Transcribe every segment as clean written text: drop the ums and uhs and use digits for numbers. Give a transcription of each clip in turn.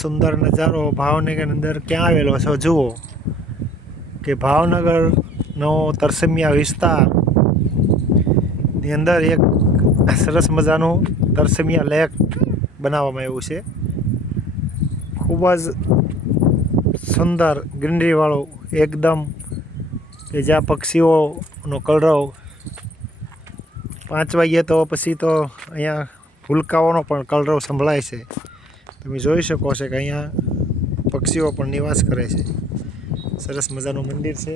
સુંદર નજારો ભાવનગર અંદર ક્યાં આવેલો છે જુઓ કે ભાવનગરનો તરસમિયા વિસ્તારની અંદર એક સરસ મજાનું તરસમિયા લેક બનાવવામાં આવ્યું છે. ખૂબ જ સુંદર ગ્રીનરીવાળું એકદમ કે જ્યાં પક્ષીઓનો કલરવ 5 વાગ્યે તો પછી તો અહીંયા ભૂલકાઓનો પણ કલરવ સંભળાય છે. તમે જોઈ શકો છો કે અહીંયા પક્ષીઓ પણ નિવાસ કરે છે. સરસ મજાનું મંદિર છે.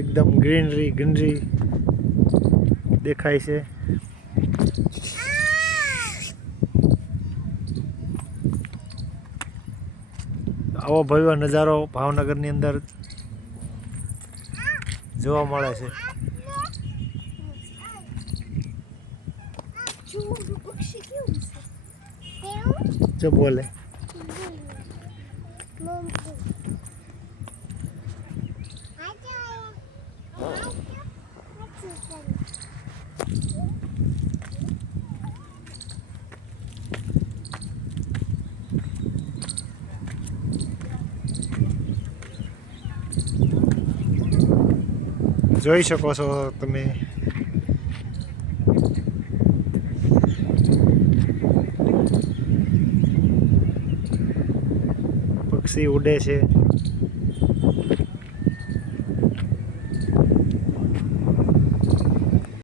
એકદમ ગ્રીનરી દેખાય છે. આવો ભવ્ય નજારો ભાવનગરની અંદર જોવા મળે છે. જો બોલે જોઈ શકો છો તમે. પક્ષી ઉડે છે.